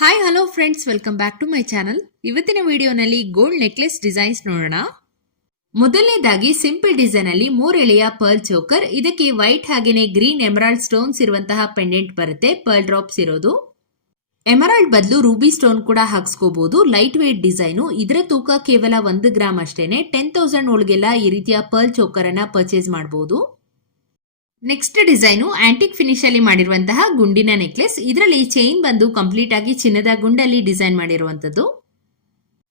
Hi hello friends welcome back to my channel ಇವತ್ತಿನ ವಿಡಿಯೋನಲ್ಲಿ gold necklace designs ನೋಡೋಣ. ಮೊದಲನೇದಾಗಿ ಸಿಂಪಲ್ ಡಿಸೈನ್ ಅಲ್ಲಿ ಮೂರ್ ಎಳೆಯ ಪರ್ಲ್ ಚೋಕರ್ ಇದಕ್ಕೆ ವೈಟ್ ಹಾಗೇನೆ ಗ್ರೀನ್ ಎಮರಾಲ್ಡ್ ಸ್ಟೋನ್ಸ್ ಇರುವಂತಹ ಪೆಂಡೆಂಟ್ ಬರುತ್ತೆ ಪರ್ಲ್ ಡ್ರಾಪ್ಸ್ ಇರೋದು. ಎಮರಾಲ್ಡ್ ಬದಲು ರೂಬಿ ಸ್ಟೋನ್ ಕೂಡ ಹಾಕ್ಸ್ಕೋಬಹುದು ಲೈಟ್ ವೇಟ್ ಡಿಸೈನು ಇದರ ತೂಕ ಕೇವಲ ಒಂದು ಗ್ರಾಮ್ ಅಷ್ಟೇನೆ ಟೆನ್ ತೌಸಂಡ್ ಒಳಗೆಲ್ಲ ಈ ರೀತಿಯ ಪರ್ಲ್ ಚೋಕರ್ ಅನ್ನ ಪರ್ಚೇಸ್ ಮಾಡಬಹುದು ನೆಕ್ಸ್ಟ್ ಡಿಸೈನು ಆಂಟಿಕ್ ಫಿನಿಶ್ ಅಲ್ಲಿ ಮಾಡಿರುವಂತಹ ಗುಂಡಿನ ನೆಕ್ಲೆಸ್ ಇದರಲ್ಲಿ ಚೈನ್ ಬಂದು ಕಂಪ್ಲೀಟ್ ಆಗಿ ಚಿನ್ನದ ಗುಂಡಲ್ಲಿ ಡಿಸೈನ್ ಮಾಡಿರುವಂತದ್ದು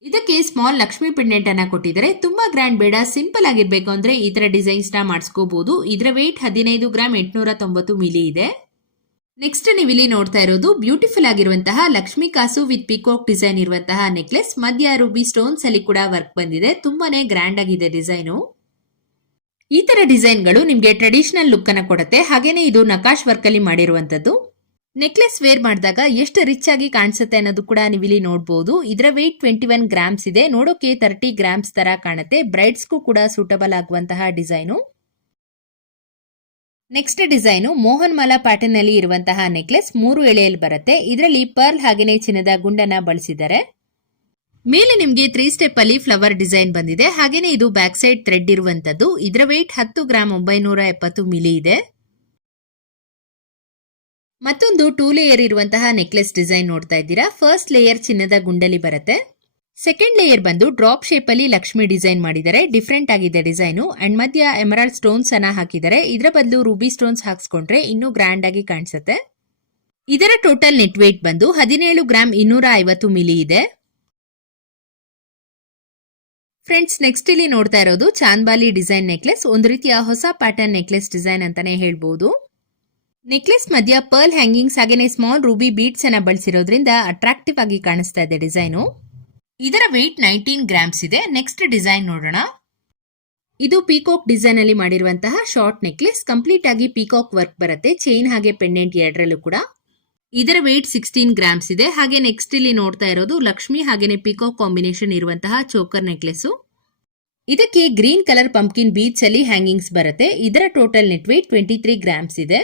ಇದಕ್ಕೆ ಸ್ಮಾಲ್ ಲಕ್ಷ್ಮಿ ಪೆಂಡೆಂಟ್ ಅನ್ನ ಕೊಟ್ಟಿದ್ದಾರೆ. ತುಂಬಾ ಗ್ರ್ಯಾಂಡ್ ಬೇಡ ಸಿಂಪಲ್ ಆಗಿರ್ಬೇಕು ಅಂದ್ರೆ ಈ ತರ ಡಿಸೈನ್ಸ್ನ ಮಾಡಿಸ್ಕೋಬಹುದು ಇದರ ವೇಟ್ ಹದಿನೈದು ಗ್ರಾಮ್ ಎಂಟುನೂರ ತೊಂಬತ್ತು ಮಿಲಿ ಇದೆ. ನೆಕ್ಸ್ಟ್ ನೀವು ಇಲ್ಲಿ ನೋಡ್ತಾ ಇರೋದು ಬ್ಯೂಟಿಫುಲ್ ಆಗಿರುವಂತಹ ಲಕ್ಷ್ಮಿ ಕಾಸು ವಿತ್ ಪಿಕಾಕ್ ಡಿಸೈನ್ ಇರುವಂತಹ ನೆಕ್ಲೆಸ್ ಮಧ್ಯ ರುಬಿ ಸ್ಟೋನ್ಸ್ ಅಲ್ಲಿ ಕೂಡ ವರ್ಕ್ ಬಂದಿದೆ. ತುಂಬಾನೇ ಗ್ರ್ಯಾಂಡ್ ಆಗಿದೆ ಡಿಸೈನು ಈ ತರ ಡಿಸೈನ್ಗಳು ನಿಮಗೆ ಟ್ರೆಡಿಷನಲ್ ಲುಕ್ ಅನ್ನ ಕೊಡುತ್ತೆ. ಹಾಗೇನೆ ಇದು ನಕಾಶ್ ವರ್ಕ್ ಅಲ್ಲಿ ಮಾಡಿರುವಂತದ್ದು ನೆಕ್ಲೆಸ್ ವೇರ್ ಮಾಡಿದಾಗ ಎಷ್ಟು ರಿಚ್ ಆಗಿ ಕಾಣಿಸುತ್ತೆ ಅನ್ನೋದು ಕೂಡ ನೀವು ಇಲ್ಲಿ ನೋಡಬಹುದು ಇದರ ವೆಯ್ಟ್ ಟ್ವೆಂಟಿ ಒನ್ ಗ್ರಾಮ್ಸ್ ಇದೆ. ನೋಡೋಕೆ ತರ್ಟಿ ಗ್ರಾಮ್ಸ್ ತರ ಕಾಣುತ್ತೆ. ಬ್ರೈಡ್ಸ್ಗೂ ಕೂಡ ಸೂಟಬಲ್ ಆಗುವಂತಹ design. Next design Mohan Mala pattern ಅಲ್ಲಿ ಇರುವಂತಹ ನೆಕ್ಲೆಸ್ ಮೂರು ಎಳೆಯಲ್ಲಿ ಬರುತ್ತೆ. ಇದರಲ್ಲಿ ಪರ್ಲ್ ಹಾಗೇನೆ ಚಿನ್ನದ ಗುಂಡನ್ನ ಬಳಸಿದ್ದಾರೆ. ಮೇಲೆ ನಿಮಗೆ ತ್ರೀ ಸ್ಟೆಪ್ ಅಲ್ಲಿ ಫ್ಲವರ್ ಡಿಸೈನ್ ಬಂದಿದೆ. ಹಾಗೇನೆ ಇದು ಬ್ಯಾಕ್ ಸೈಡ್ ಥ್ರೆಡ್ ಇರುವಂತದ್ದು. ಇದರ ವೇಟ್ ಹತ್ತು ಗ್ರಾಮ್ ಒಂಬೈನೂರ ಎಪ್ಪತ್ತು ಮಿಲಿ ಇದೆ. ಮತ್ತೊಂದು ಟೂ ಲೇಯರ್ ಇರುವಂತಹ ನೆಕ್ಲೆಸ್ ಡಿಸೈನ್ ನೋಡ್ತಾ ಇದ್ದೀರಾ. ಫಸ್ಟ್ ಲೇಯರ್ ಚಿನ್ನದ ಗುಂಡಲಿ ಬರುತ್ತೆ. ಸೆಕೆಂಡ್ ಲೇಯರ್ ಬಂದು ಡ್ರಾಪ್ ಶೇಪ್ ಅಲ್ಲಿ ಲಕ್ಷ್ಮಿ ಡಿಸೈನ್ ಮಾಡಿದ್ದಾರೆ. ಡಿಫ್ರೆಂಟ್ ಆಗಿದೆ ಡಿಸೈನು ಅಂಡ್ ಮಧ್ಯ ಎಮರಾಲ್ಡ್ ಸ್ಟೋನ್ಸ್ ಅನ್ನ ಹಾಕಿದ್ದಾರೆ. ಇದರ ಬದಲು ರೂಬಿ ಸ್ಟೋನ್ಸ್ ಹಾಕಿಸ್ಕೊಂಡ್ರೆ ಇನ್ನೂ ಗ್ರ್ಯಾಂಡ್ ಆಗಿ ಕಾಣಿಸುತ್ತೆ. ಇದರ ಟೋಟಲ್ ನೆಟ್ ವೇಟ್ ಬಂದು ಹದಿನೇಳು ಗ್ರಾಮ್ ಇನ್ನೂರ ಐವತ್ತು ಮಿಲಿ ಇದೆ. ಫ್ರೆಂಡ್ಸ್ ನೆಕ್ಸ್ಟ್ ಇಲ್ಲಿ ನೋಡ್ತಾ ಇರೋದು ಚಾಂದ್ಬಾಲಿ ಡಿಸೈನ್ ನೆಕ್ಲೆಸ್. ಒಂದು ರೀತಿಯ ಹೊಸ ಪ್ಯಾಟರ್ನ್ ನೆಕ್ಲೆಸ್ ಡಿಸೈನ್ ಅಂತಾನೆ ಹೇಳ್ಬೋದು. ನೆಕ್ಲೆಸ್ ಮಧ್ಯ ಪರ್ಲ್ ಹ್ಯಾಂಗಿಂಗ್ಸ್ ಹಾಗೇನೆ ಸ್ಮಾಲ್ ರೂಬಿ ಬೀಟ್ಸ್ ಅನ್ನ ಬಳಸಿರೋದ್ರಿಂದ ಅಟ್ರಾಕ್ಟಿವ್ ಆಗಿ ಕಾಣಿಸ್ತಾ ಇದೆ ಡಿಸೈನು. ಇದರ ವೆಯ್ಟ್ ನೈನ್ಟೀನ್ ಗ್ರಾಮ್ಸ್ ಇದೆ. ನೆಕ್ಸ್ಟ್ ಡಿಸೈನ್ ನೋಡೋಣ. ಇದು ಪೀಕಾಕ್ ಡಿಸೈನ್ ಅಲ್ಲಿ ಮಾಡಿರುವಂತಹ ಶಾರ್ಟ್ ನೆಕ್ಲೆಸ್ ಕಂಪ್ಲೀಟ್ ಆಗಿ ಪೀಕಾಕ್ ವರ್ಕ್ ಬರುತ್ತೆ. ಚೈನ್ ಹಾಗೆ ಪೆಂಡೆಂಟ್ ಎರಡರಲ್ಲೂ ಕೂಡ. ಇದರ ವೆಯ್ಟ್ ಸಿಕ್ಸ್ಟೀನ್ ಗ್ರಾಮ್ಸ್ ಇದೆ. ಹಾಗೆ ನೆಕ್ಸ್ಟ್ ಇಲ್ಲಿ ನೋಡ್ತಾ ಇರೋದು ಲಕ್ಷ್ಮಿ ಹಾಗೇನೆ ಪೀಕಾಕ್ ಕಾಂಬಿನೇಷನ್ ಇರುವಂತಹ ಚೋಕರ್ ನೆಕ್ಲೆಸ್ ಇದಕ್ಕೆ ಗ್ರೀನ್ ಕಲರ್ ಪಂಪ್ಕಿನ್ ಬೀಚ್ ಅಲ್ಲಿ ಹ್ಯಾಂಗಿಂಗ್ಸ್ ಬರುತ್ತೆ. ಇದರ total net weight twenty three grams ಇದೆ.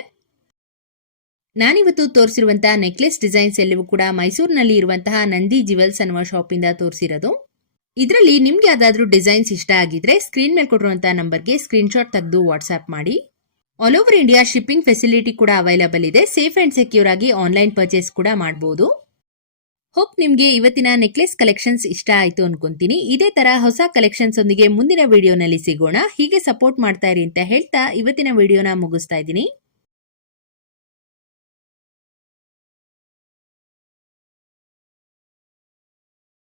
ನಾನಿವತ್ತು ತೋರಿಸಿರುವಂತಹ ನೆಕ್ಲೆಸ್ ಡಿಸೈನ್ಸ್ ಎಲ್ಲವೂ ಕೂಡ ಮೈಸೂರಿನಲ್ಲಿ ಇರುವಂತಹ ನಂದಿ ಜುವೆಲ್ಸ್ ಅನ್ನುವ ಶಾಪ್ ಇಂದ ತೋರಿಸಿರೋದು. ಇದರಲ್ಲಿ ನಿಮ್ಗೆ ಯಾವ್ದಾದ್ರೂ ಡಿಸೈನ್ಸ್ ಇಷ್ಟ ಆಗಿದ್ರೆ ಸ್ಕ್ರೀನ್ ಮೇಲೆ ಕೊಟ್ಟಿರುವಂತಹ ನಂಬರ್ಗೆ ಸ್ಕ್ರೀನ್ ಶಾಟ್ ತೆಗೆದು ವಾಟ್ಸ್ಆಪ್ ಮಾಡಿ. All over India shipping facility ಕೂಡ ಅವೈಲಬಲ್ ಇದೆ. ಸೇಫ್ ಅಂಡ್ ಸೆಕ್ಯೂರ್ ಆಗಿ ಆನ್ಲೈನ್ ಪರ್ಚೇಸ್ ಕೂಡ ಮಾಡಬಹುದು ಹೋಪ್ ನಿಮಗೆ ಇವತ್ತಿನ ನೆಕ್ಲೆಸ್ ಕಲೆಕ್ಷನ್ಸ್ ಇಷ್ಟ ಆಯ್ತು ಅನ್ಕೊಂತೀನಿ. ಇದೇ ತರ ಹೊಸ ಕಲೆಕ್ಷನ್ಸ್ ಒಂದಿಗೆ ಮುಂದಿನ ವಿಡಿಯೋನಲ್ಲಿ ಸಿಗೋಣ. ಹೀಗೆ ಸಪೋರ್ಟ್ ಮಾಡ್ತಾ ಇರಿ ಅಂತ ಹೇಳ್ತಾ ಇವತ್ತಿನ ವಿಡಿಯೋನ ಮುಗಿಸ್ತಾ ಇದ್ದೀನಿ.